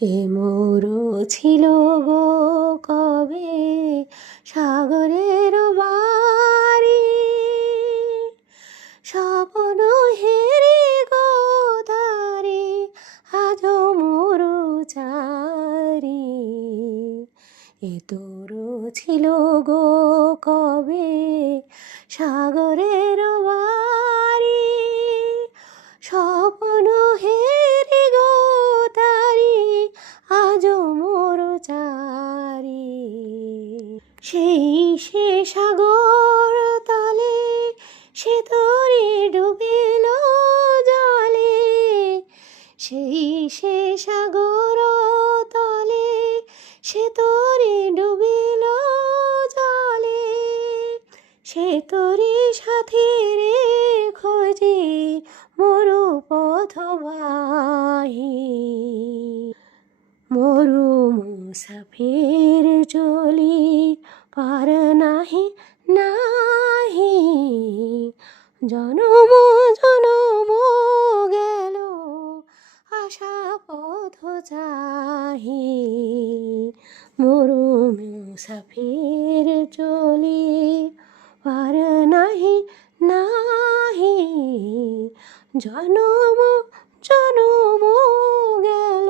এ মোরো ছিল গো কবে সাগরের বাড়ি, স্বপ্ন হেরি গো তারি আজ মোরো চারি। এ তোরো ছিল গো কবে সাগরের বাড়ি, স্বপ্ন হেরি গো তারি আজ মোরো চারি। সেই সে সাগর তলে সে তরি ডুবিল জলে, সেই সে সাগর তলে সে তরি ডুবিল জলে। সে তরি সাথী রে খোঁজে মরু পথবাহী, মরু মুসাফির চলি পার নাহি নাহি। জনম জনম গেল আশা পথ চাহি, মরু মুসাফির চলি পার নাহি নাহি। জনম জনম গেল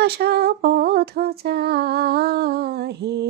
আশা পথ চাহি।